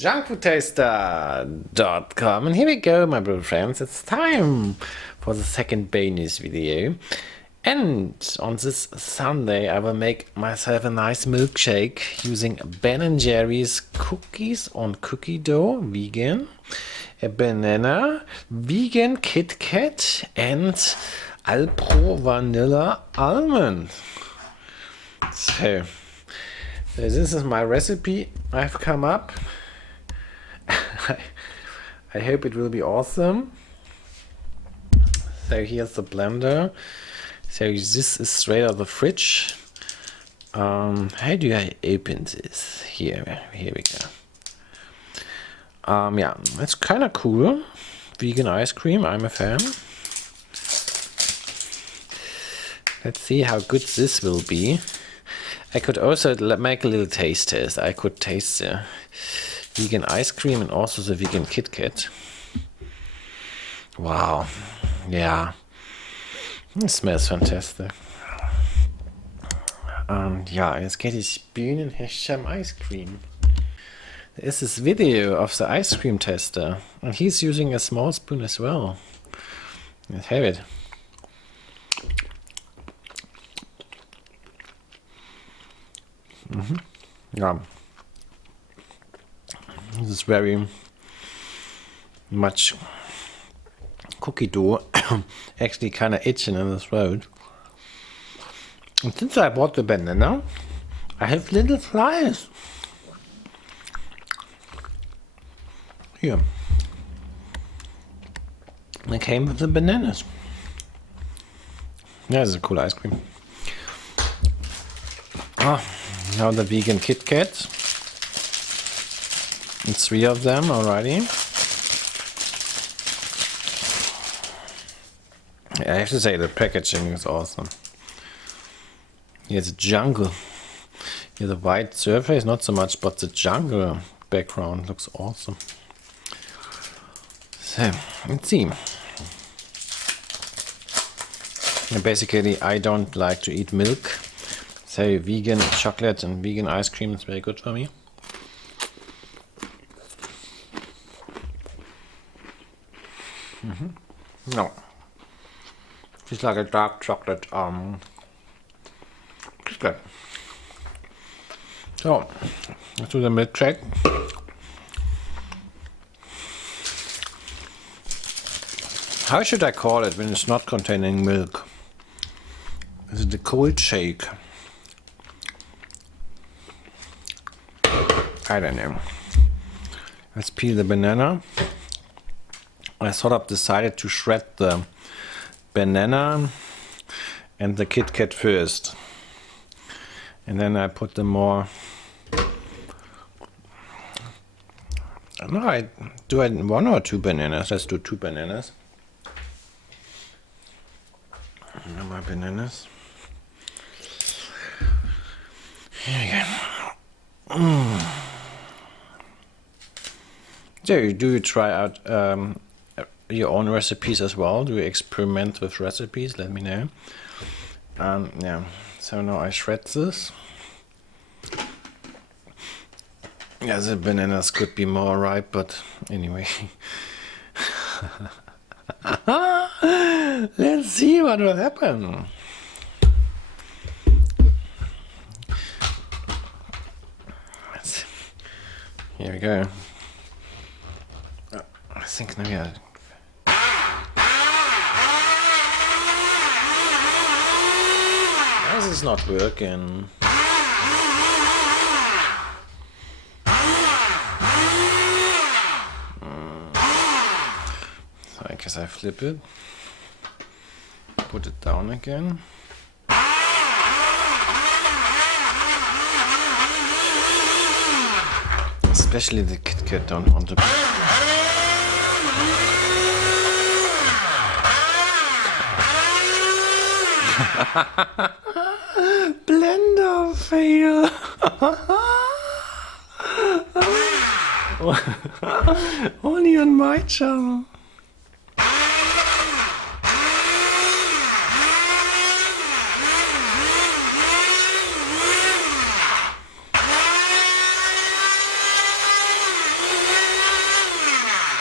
junkfoodtaster.com, and here we go, my little friends. It's time for the second bonus video, and on this Sunday I will make myself a nice milkshake using Ben&Jerry's cookies on cookie dough, vegan, a banana, vegan KitKat, and alpro vanilla almond. So this is my recipe I've come up. I hope it will be awesome. So here's the blender. So this is straight out of the fridge. How do I open this? Here we go. Yeah, it's kind of cool. Vegan ice cream, I'm a fan. Let's see how good this will be. I could also make a little taste test. I could taste the vegan ice cream and also the vegan KitKat. Wow. Yeah. It smells fantastic. Ja, jetzt geht die Bühnen Hashem ice cream. There is this video of the ice cream tester, and he's using a small spoon as well. Let's have it. Yeah, this is very much cookie dough, actually kind of itching in the throat. And since I bought the banana, I have little flies. Here. They came with the bananas. Yeah, this is a cool ice cream. Now the vegan KitKat. It's 3 of them already. I have to say the packaging is awesome. Here's jungle. Here the white surface, not so much, but the jungle background looks awesome. So, let's see. And basically, I don't like to eat milk. So vegan chocolate and vegan ice cream is very good for me. No. It's like a dark chocolate KitKat. So, let's do the milkshake. How should I call it when it's not containing milk? Is it a cold shake? I don't know. Let's peel the banana. I sort of decided to shred the banana and the KitKat first. And then I put the more... No, I do 1 or 2 bananas. Let's do 2 bananas. Here are my bananas. Here we go. So, do you try out your own recipes as well? Do you experiment with recipes? Let me know. Yeah, so now I shred this. Yeah, the bananas could be more ripe, but anyway. Let's see what will happen. Here we go. I think now, yeah. This is not working. So I guess I flip it. Put it down again. Especially the KitKat don't want to be. Blender fail. Only on my channel.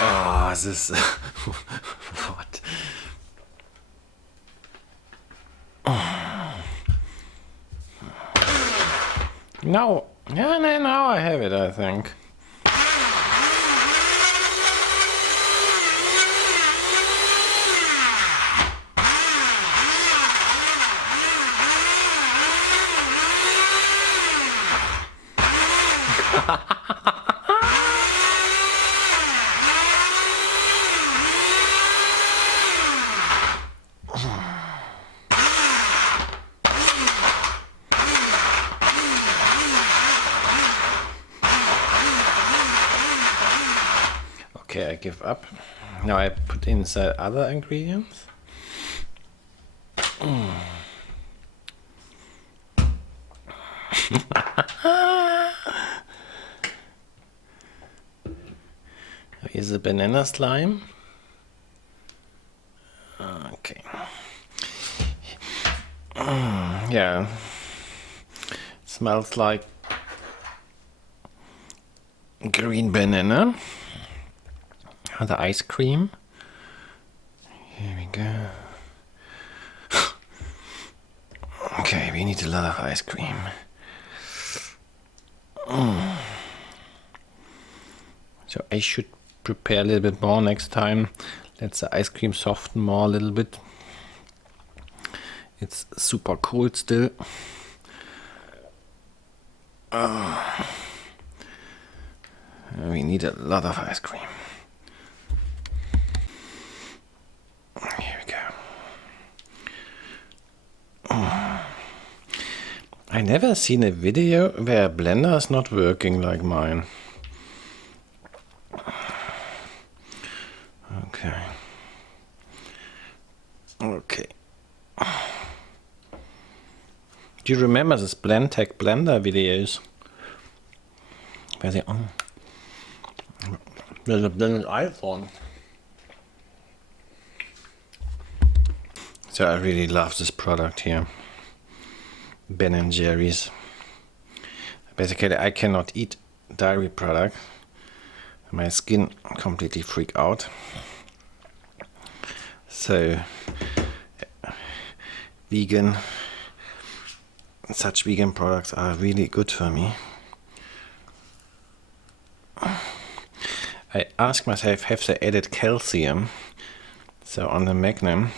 Oh, this what? No, yeah, no, now I have it, I think. Okay, I give up. Now I put inside other ingredients. Here's the banana slime. Okay. Yeah. Smells like green banana. The ice cream. Here we go. Okay, we need a lot of ice cream. So I should prepare a little bit more next time. Let the ice cream soften more a little bit. It's super cold still. We need a lot of ice cream. Here we go. I never seen a video where a blender is not working like mine. Okay. Okay. Do you remember this Blendtec blender videos? Where they on? There's a blended iPhone. So I really love this product here. Ben&Jerry's. Basically, I cannot eat dairy product. My skin completely freak out. So, such vegan products are really good for me. I ask myself, have they added calcium? So on the Magnum,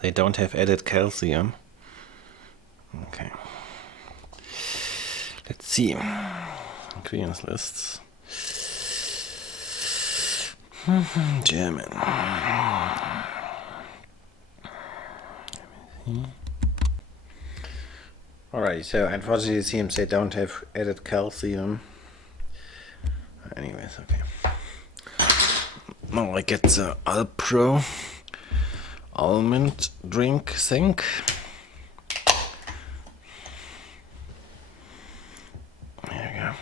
they don't have added calcium. Okay. Let's see. Ingredients lists. German. Alright, so unfortunately it seems they don't have added calcium. Anyways, okay. Now I get the Alpro almond drink thing. There we go.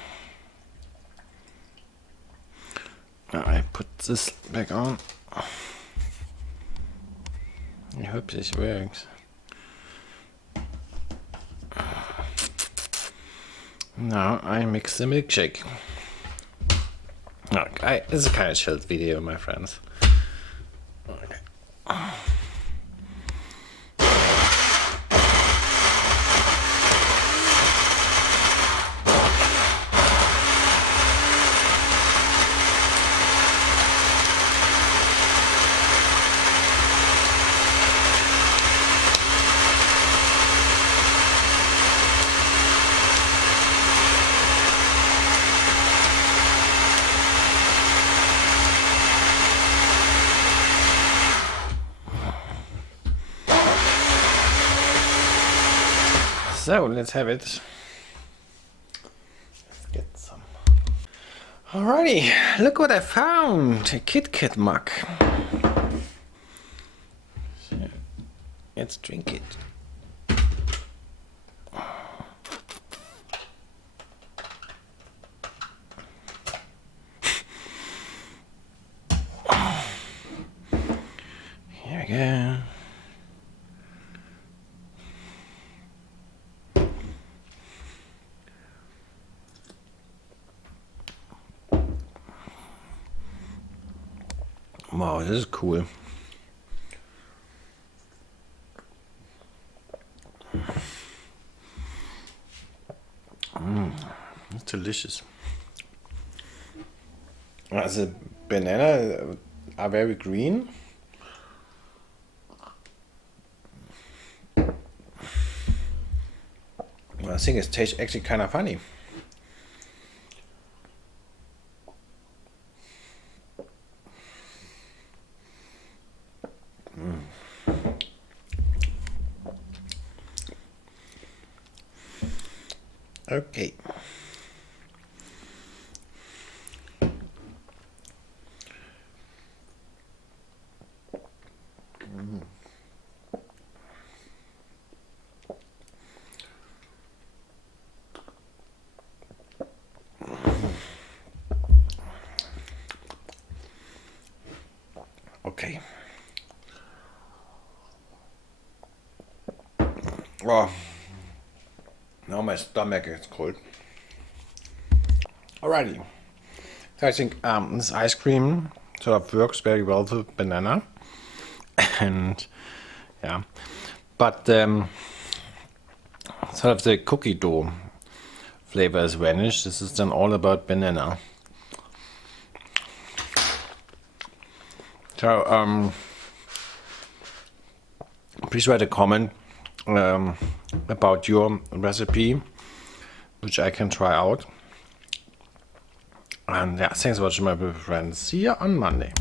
Now I put this back on. I hope this works. Now I mix the milkshake. Okay, it's a kind of chilled video, my friends. Okay. So let's have it. Let's get some. Alrighty, look what I found! A KitKat mug. So, let's drink it. Here we go. Wow, this is cool. It's delicious. The banana are very green. I think it tastes actually kind of funny. Okay. Okay. Oh, now my stomach is cold. Alrighty. So I think this ice cream sort of works very well with banana. And yeah, but sort of the cookie dough flavor is vanished. This is then all about banana. So please write a comment about your recipe, which I can try out. And yeah, thanks for watching, my friends. See you on Monday.